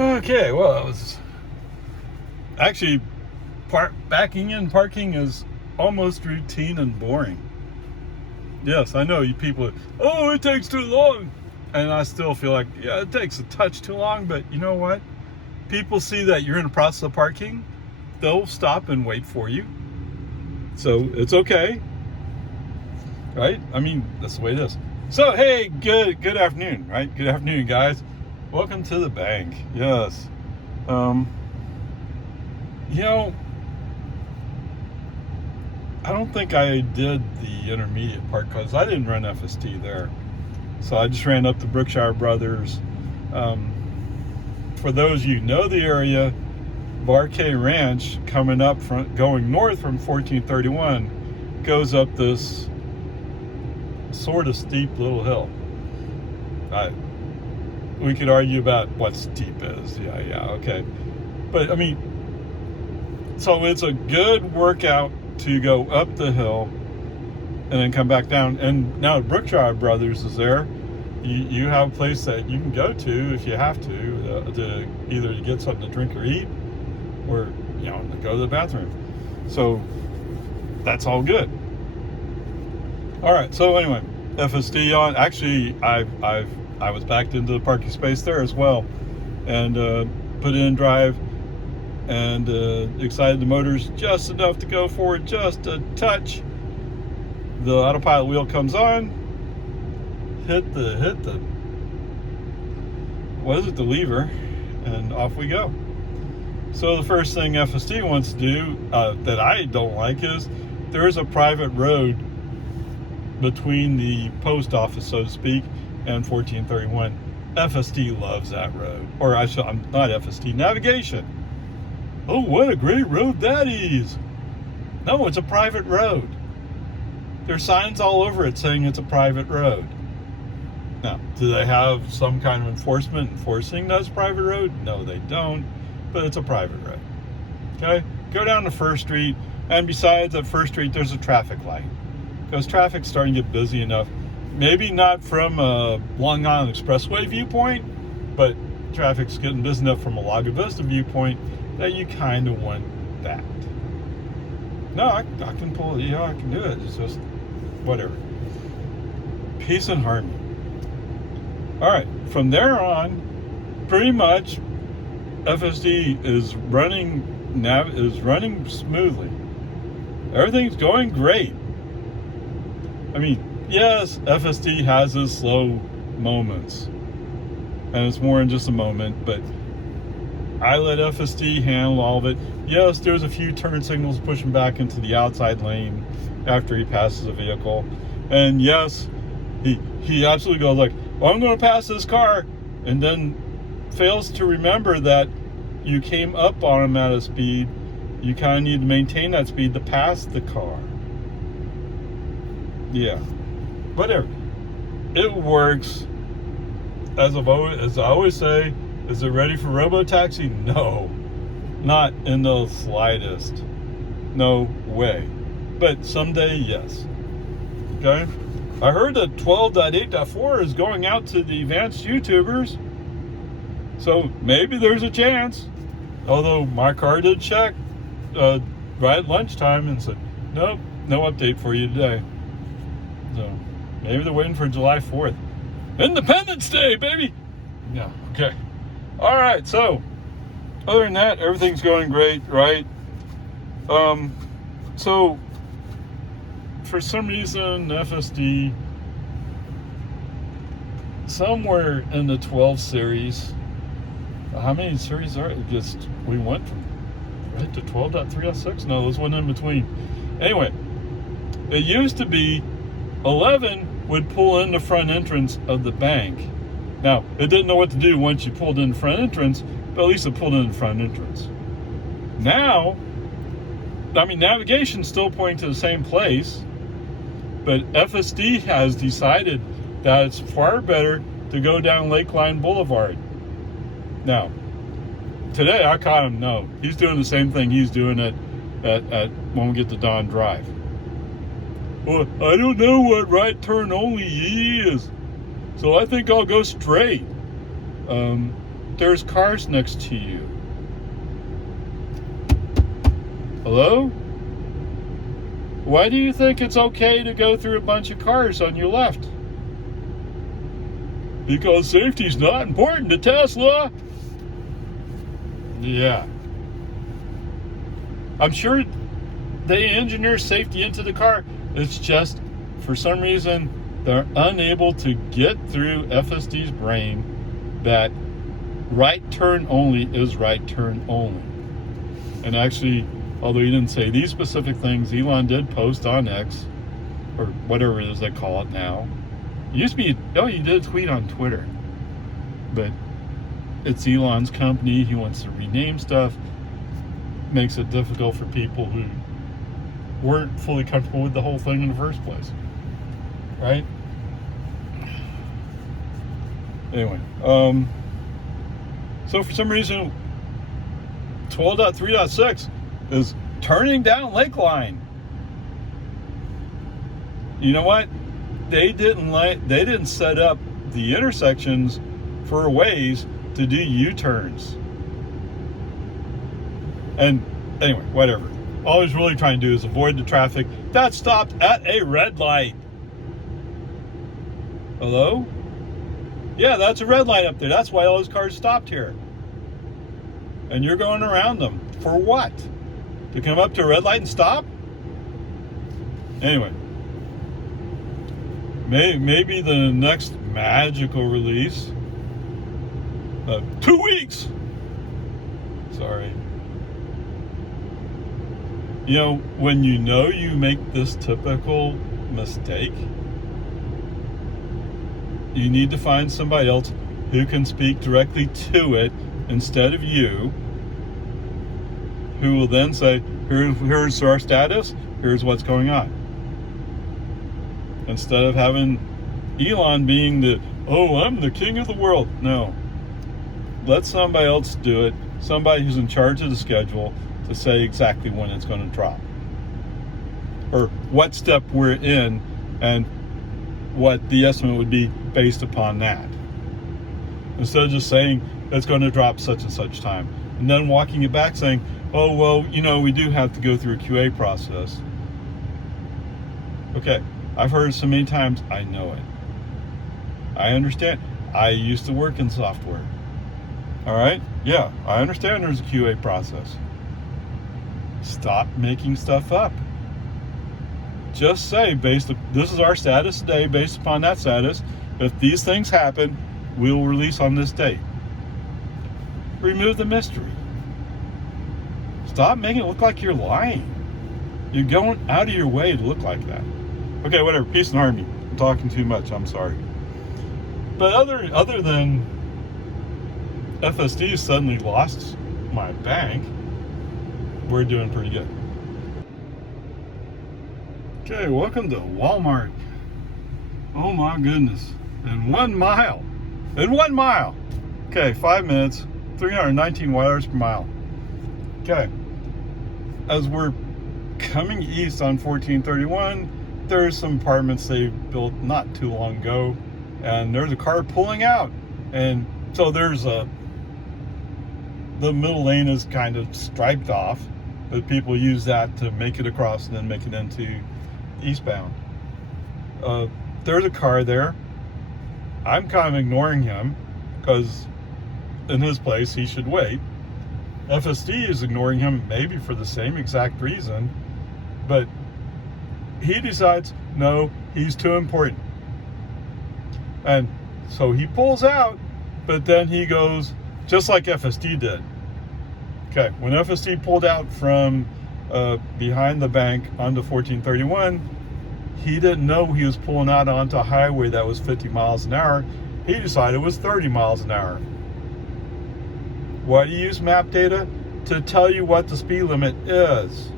Okay, well, it was actually backing in parking is almost routine and boring. Yes, I know you people, oh, it takes too long. And I still feel like, yeah, it takes a touch too long, but you know what? People see that you're in the process of parking, they'll stop and wait for you. So it's okay, right? I mean, that's the way it is. So, hey, good afternoon, right? Good afternoon, guys. Welcome to the bank. Yes. You know, I don't think I did the intermediate part because I didn't run FSD there. So I just ran up to Brookshire Brothers. For those you know the area, Barkay Ranch coming up from going north from 1431 goes up this sort of steep little hill. We could argue about what steep is. Yeah, okay. But I mean, so it's a good workout to go up the hill and then come back down. And now Brookshire Brothers is there. You have a place that you can go to if you have to either to get something to drink or eat, or to go to the bathroom. So that's all good. All right. So anyway, FSD on. Actually, I was backed into the parking space there as well, and put it in drive, and excited the motors just enough to go forward just a touch. The autopilot wheel comes on, hit the lever, and off we go. So the first thing FSD wants to do that I don't like is there is a private road between the post office, so to speak, and 1431. FSD loves that road. Or I'm not FSD, navigation. Oh, what a great road that is. No, it's a private road. There's signs all over it saying it's a private road. Now, do they have some kind of enforcement enforcing that's a private road? No, they don't, but it's a private road. Okay? Go down to First Street, and besides at First Street, there's a traffic light. Because traffic's starting to get busy enough. Maybe not from a Long Island Expressway viewpoint, but traffic's getting busy enough from a Lago Vista viewpoint that you kind of want that. No, I can pull it. Yeah, I can do it. It's just whatever. Peace and harmony. All right. From there on, pretty much FSD is running smoothly. Everything's going great. I mean, yes, FSD has its slow moments, and it's more than just a moment, but I let FSD handle all of it. Yes, there's a few turn signals pushing back into the outside lane after he passes a vehicle, and yes, he absolutely goes like, well, I'm going to pass this car, and then fails to remember that you came up on him at a speed. You kind of need to maintain that speed to pass the car. Yeah, whatever. It works. As I always say, is it ready for robo-taxi? No, not in the slightest. No way. But someday, yes. Okay? I heard that 12.8.4 is going out to the advanced YouTubers. So maybe there's a chance. Although my car did check right at lunchtime and said, nope, no update for you today. So maybe they're waiting for July 4th. Independence Day, baby! Yeah, okay. All right, so other than that, everything's going great, right? So for some reason, FSD, somewhere in the 12 series, how many series are it? We went from right to 12.306? No, there's one in between. Anyway, it used to be 11 would pull in the front entrance of the bank. Now, it didn't know what to do once you pulled in the front entrance, but at least it pulled in the front entrance. Now, I mean, navigation's still pointing to the same place, but FSD has decided that it's far better to go down Lakeline Boulevard. Now, today I caught him. No, he's doing the same thing he's doing at when we get to Don Drive. Well, I don't know what right turn only is, so I think I'll go straight. there's cars next to you. Hello? Why do you think it's okay to go through a bunch of cars on your left? Because safety's not important to Tesla. Yeah. I'm sure they engineer safety into the car. It's just, for some reason, they're unable to get through FSD's brain that right turn only is right turn only. And actually, although he didn't say these specific things, Elon did post on X, or whatever it is they call it now. It used to be, he did tweet on Twitter. But it's Elon's company. He wants to rename stuff. Makes it difficult for people who weren't fully comfortable with the whole thing in the first place. Right? Anyway, so for some reason, 12.3.6 is turning down Lakeline. You know what? They didn't set up the intersections for ways to do U-turns. And anyway, whatever. All he's really trying to do is avoid the traffic that stopped at a red light. Hello? Yeah, that's a red light up there. That's why all those cars stopped here. And you're going around them. For what? To come up to a red light and stop? Anyway. Maybe the next magical release. 2 weeks! Sorry. You know, when you make this typical mistake, you need to find somebody else who can speak directly to it instead of you, who will then say, here's our status, here's what's going on. Instead of having Elon being I'm the king of the world. No. Let somebody else do it, somebody who's in charge of the schedule, to say exactly when it's going to drop. Or what step we're in and what the estimate would be based upon that. Instead of just saying it's going to drop such and such time. And then walking it back saying, oh, well, we do have to go through a QA process. Okay, I've heard it so many times, I know it. I understand. I used to work in software. All right? Yeah, I understand there's a QA process. Stop making stuff up. Just say, this is our status today, based upon that status. If these things happen, we'll release on this date. Remove the mystery. Stop making it look like you're lying. You're going out of your way to look like that. Okay, whatever. Peace and harmony. I'm talking too much. I'm sorry. But other than FSD suddenly lost my bank, we're doing pretty good. Okay, welcome to Walmart. Oh my goodness. In 1 mile. Okay, 5 minutes, 319 watt-hours per mile. Okay. As we're coming east on 1431, there's some apartments they built not too long ago, and there's a car pulling out. And so the middle lane is kind of striped off, but people use that to make it across and then make it into eastbound. There's a car there. I'm kind of ignoring him because in his place he should wait. FSD is ignoring him maybe for the same exact reason, but he decides no, he's too important. And so he pulls out, but then he goes just like FSD did. Okay, when FSD pulled out from behind the bank onto 1431, he didn't know he was pulling out onto a highway that was 50 miles an hour. He decided it was 30 miles an hour. Why do you use map data? To tell you what the speed limit is.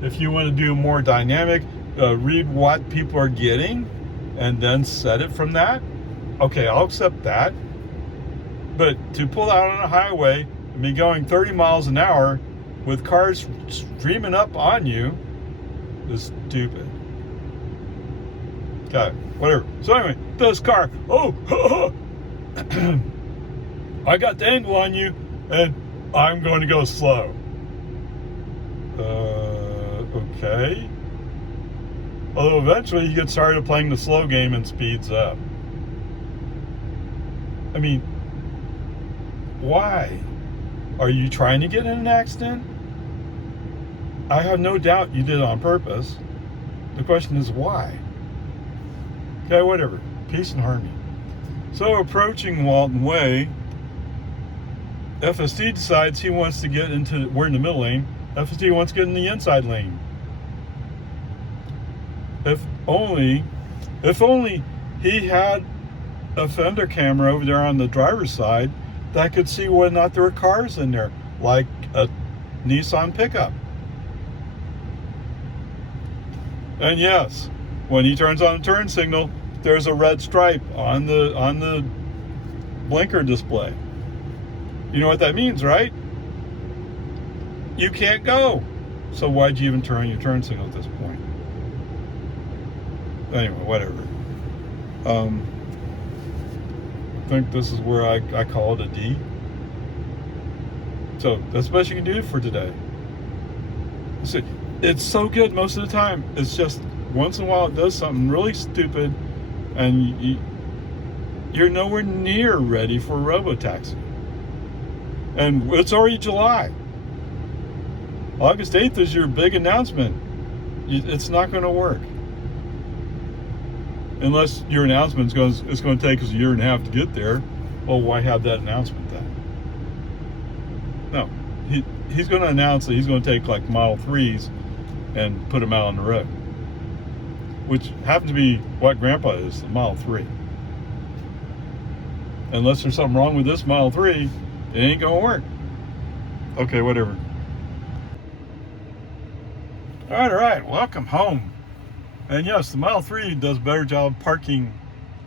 If you want to do more dynamic, read what people are getting and then set it from that. Okay, I'll accept that. But to pull out on a highway and be going 30 miles an hour with cars streaming up on you is stupid. Okay, whatever. So anyway, this car, I got the angle on you, and I'm going to go slow. Okay. Although eventually he gets tired of playing the slow game and speeds up. I mean, why? Are you trying to get in an accident? I have no doubt you did it on purpose. The question is why? Okay, whatever. Peace and harmony. So approaching Walton Way, FSD decides he wants to get into, we're in the middle lane, FSD wants to get in the inside lane. If only he had a fender camera over there on the driver's side that could see whether or not there were cars in there, like a Nissan pickup. And yes, when he turns on the turn signal, there's a red stripe on the blinker display. You know what that means, right? You can't go. So why'd you even turn on your turn signal at this point? Anyway, whatever. I think this is where I call it a D. So that's the best you can do for today. See, it's so good most of the time. It's just once in a while it does something really stupid, and you're nowhere near ready for robotaxi. And it's already July. August 8th is your big announcement. It's not going to work. Unless your announcement is going to take us a year and a half to get there. Well, why have that announcement then? No. He's going to announce that he's going to take like Model 3s and put them out on the road. Which happens to be what Grandpa is, the Model 3. Unless there's something wrong with this Model 3, it ain't going to work. Okay, whatever. All right, welcome home. And yes, the Model 3 does a better job parking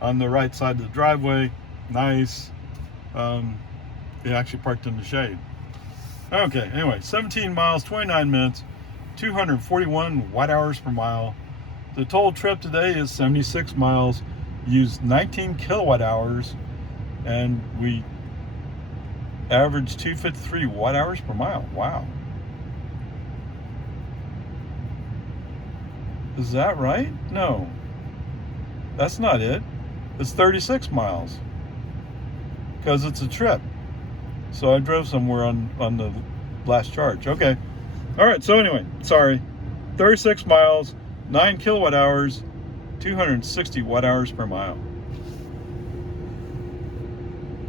on the right side of the driveway. Nice. It actually parked in the shade. Okay, anyway, 17 miles, 29 minutes, 241 watt-hours per mile. The total trip today is 76 miles, used 19 kilowatt-hours, and we averaged 253 watt-hours per mile. Wow. Is that right? No. That's not it. It's 36 miles. Because it's a trip. So I drove somewhere on the last charge. Okay. Alright, so anyway, sorry. 36 miles, 9 kilowatt hours, 260 watt hours per mile.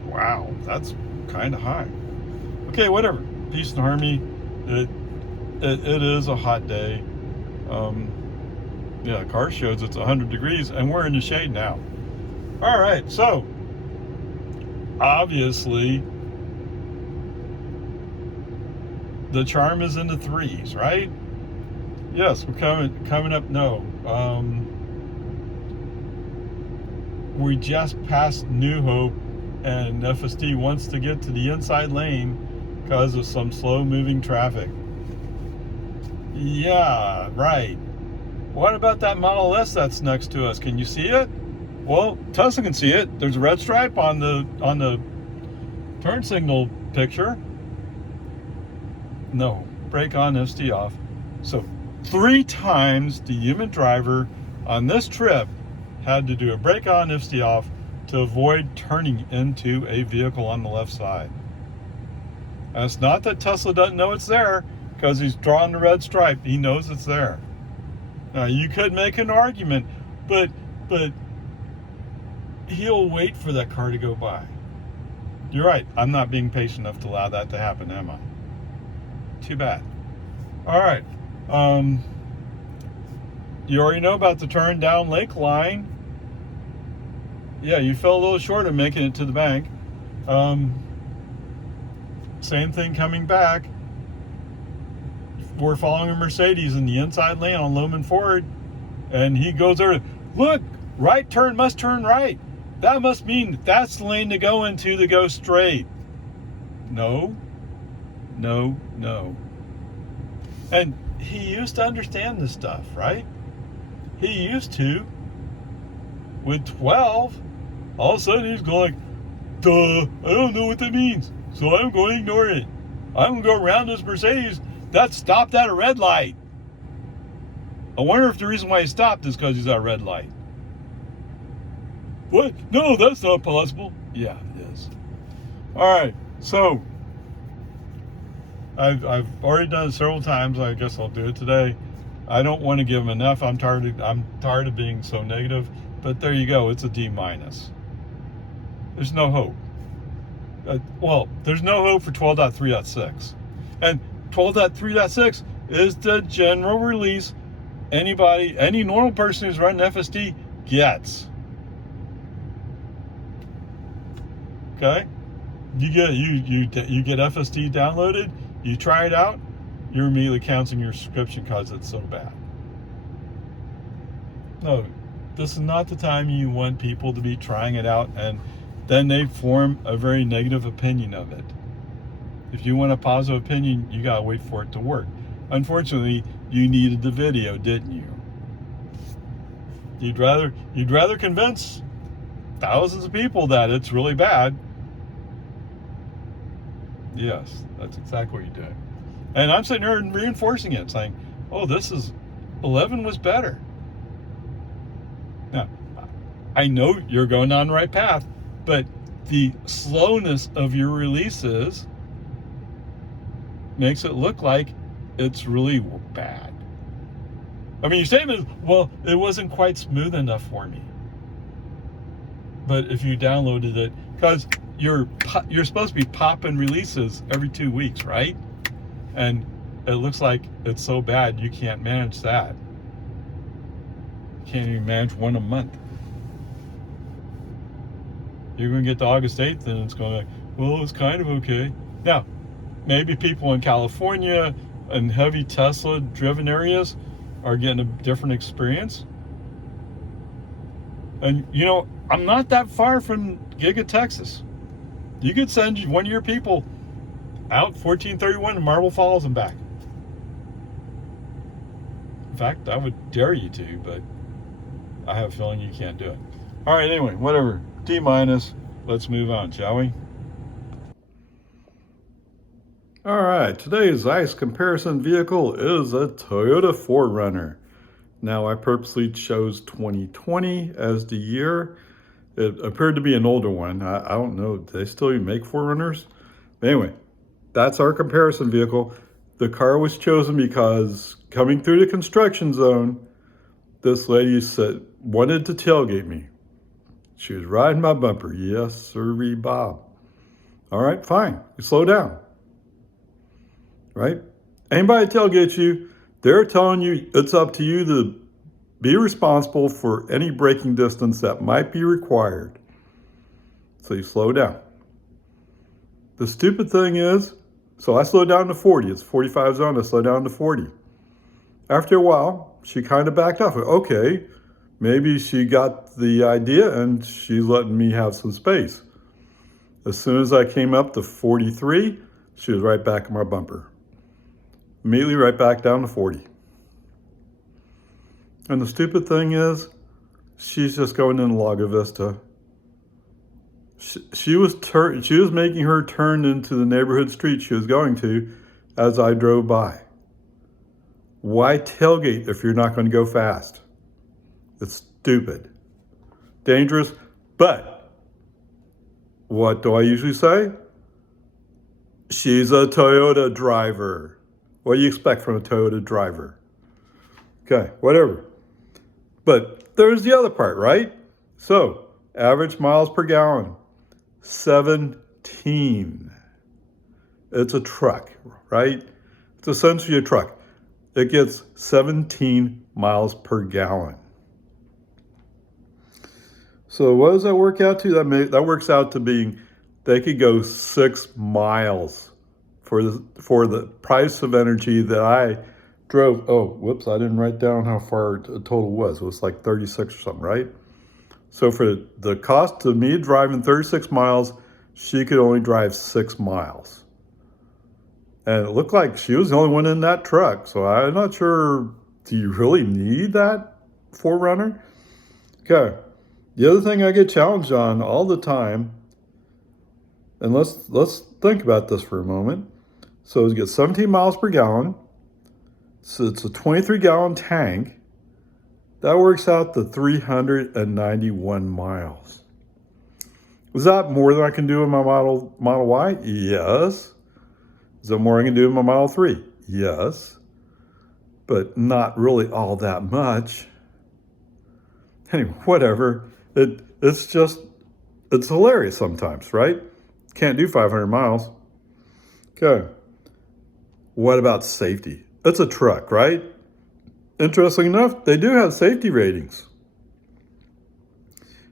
Wow, that's kind of high. Okay, whatever. Peace and harmony. It is a hot day. Yeah, the car shows it's 100 degrees and we're in the shade now. All right, so obviously the charm is in the 3s, right? Yes, we're coming up. No, we just passed New Hope, and FSD wants to get to the inside lane because of some slow-moving traffic. Yeah, right. What about that Model S that's next to us? Can you see it? Well, Tesla can see it. There's a red stripe on the turn signal picture. No, brake on, FSD off. So 3 times the human driver on this trip had to do a brake on, FSD off to avoid turning into a vehicle on the left side. And it's not that Tesla doesn't know it's there, because he's drawn the red stripe. He knows it's there. Now, you could make an argument, but he'll wait for that car to go by. You're right. I'm not being patient enough to allow that to happen, am I? Too bad. All right. You already know about the turn down Lake line. Yeah, you fell a little short of making it to the bank. Same thing coming back. We're following a Mercedes in the inside lane on Loman Ford, and he goes there. Look, right turn must turn right. That must mean that's the lane to go into to go straight. No. And he used to understand this stuff, right? He used to. With 12, all of a sudden he's going, Duh, I don't know what that means, so I'm going to ignore it. I'm going to go around this Mercedes that stopped at a red light. I wonder if the reason why he stopped is because he's at a red light. What? No, that's not possible. Yeah, it is. All right, so I've already done it several times. I guess I'll do it today. I don't want to give him enough. I'm tired of being so negative. But there you go. It's a D minus. There's no hope. Well, there's no hope for 12.3.6. And 12.3.6 is the general release any normal person who's running FSD gets. Okay? You get FSD downloaded, you try it out, you're immediately canceling your subscription because it's so bad. No, this is not the time you want people to be trying it out and then they form a very negative opinion of it. If you want a positive opinion, you gotta wait for it to work. Unfortunately, you needed the video, didn't you? You'd rather convince thousands of people that it's really bad. Yes, that's exactly what you did. And I'm sitting here and reinforcing it, saying, oh, 11 was better. Now, I know you're going down the right path, but the slowness of your releases makes it look like it's really bad. I mean, your statement is, well, it wasn't quite smooth enough for me. But if you downloaded it, because you're supposed to be popping releases every 2 weeks, right? And it looks like it's so bad you can't manage that. You can't even manage one a month. You're going to get to August 8th and it's going to, well, it's kind of okay. Now, maybe people in California and heavy Tesla driven areas are getting a different experience. And you know, I'm not that far from Giga, Texas. You could send one of your people out 1431 to Marble Falls and back. In fact, I would dare you to, but I have a feeling you can't do it. All right, anyway, whatever. D minus. Let's move on, shall we? All right, today's ICE comparison vehicle is a Toyota 4Runner. Now, I purposely chose 2020 as the year. It appeared to be an older one. I don't know, do they still even make 4Runners? Anyway, that's our comparison vehicle. The car was chosen because coming through the construction zone, this lady wanted to tailgate me. She was riding my bumper. Yes, sirree, Bob. All right, fine. You slow down. Right? Anybody tailgates you, they're telling you it's up to you to be responsible for any braking distance that might be required. So you slow down. The stupid thing is, so I slowed down to 40. It's 45 zone, I slowed down to 40. After a while, she kind of backed off. Okay, maybe she got the idea and she's letting me have some space. As soon as I came up to 43, she was right back in my bumper. Immediately right back down to 40. And the stupid thing is, she's just going in Lago Vista. She was making her turn into the neighborhood street she was going to as I drove by. Why tailgate if you're not going to go fast? It's stupid. Dangerous, but what do I usually say? She's a Toyota driver. What do you expect from a Toyota driver? Okay, whatever. But there's the other part, right? So, average miles per gallon, 17. It's a truck, right? It's essentially a truck. It gets 17 miles per gallon. So what does that work out to? That works out to being, they could go 6 miles for the price of energy that I drove. Oh, whoops, I didn't write down how far the total was. It was like 36 or something, right? So for the cost of me driving 36 miles, she could only drive 6 miles. And it looked like she was the only one in that truck. So I'm not sure, do you really need that 4Runner? Okay. The other thing I get challenged on all the time And let's think about this for a moment. So it gets 17 miles per gallon. So it's a 23-gallon tank. That works out to 391 miles. Was that more than I can do in my Model Y? Yes. Is that more I can do in my Model 3? Yes. But not really all that much. Anyway, whatever. It's hilarious sometimes, right? Can't do 500 miles. Okay. What about safety? It's a truck, right? Interesting enough, they do have safety ratings.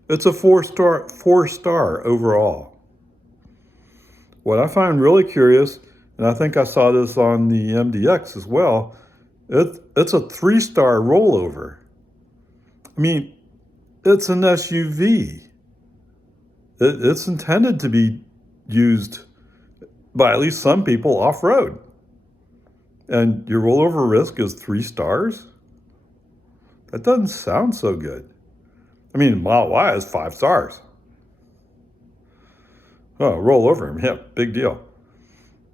It's a four-star overall. What I find really curious, and I think I saw this on the MDX as well, it's a 3-star rollover. I mean, it's an SUV. It's intended to be used by at least some people off-road. And your rollover risk is 3 stars? That doesn't sound so good. I mean, Model Y is 5 stars. Oh, roll over him. Yeah, big deal.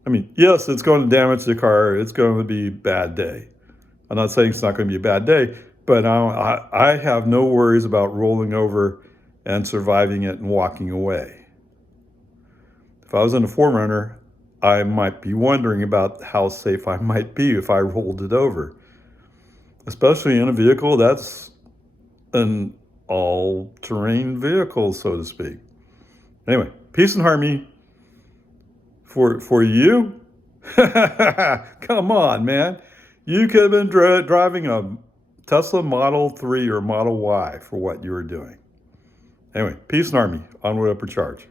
I mean, yes, it's going to damage the car. It's going to be a bad day. I'm not saying it's not going to be a bad day, but I have no worries about rolling over and surviving it and walking away. If I was in a 4Runner, I might be wondering about how safe I might be if I rolled it over. Especially in a vehicle that's an all-terrain vehicle, so to speak. Anyway, peace and harmony for you. Come on, man. You could have been driving a Tesla Model 3 or Model Y for what you were doing. Anyway, peace and harmony. Onward, upward charge.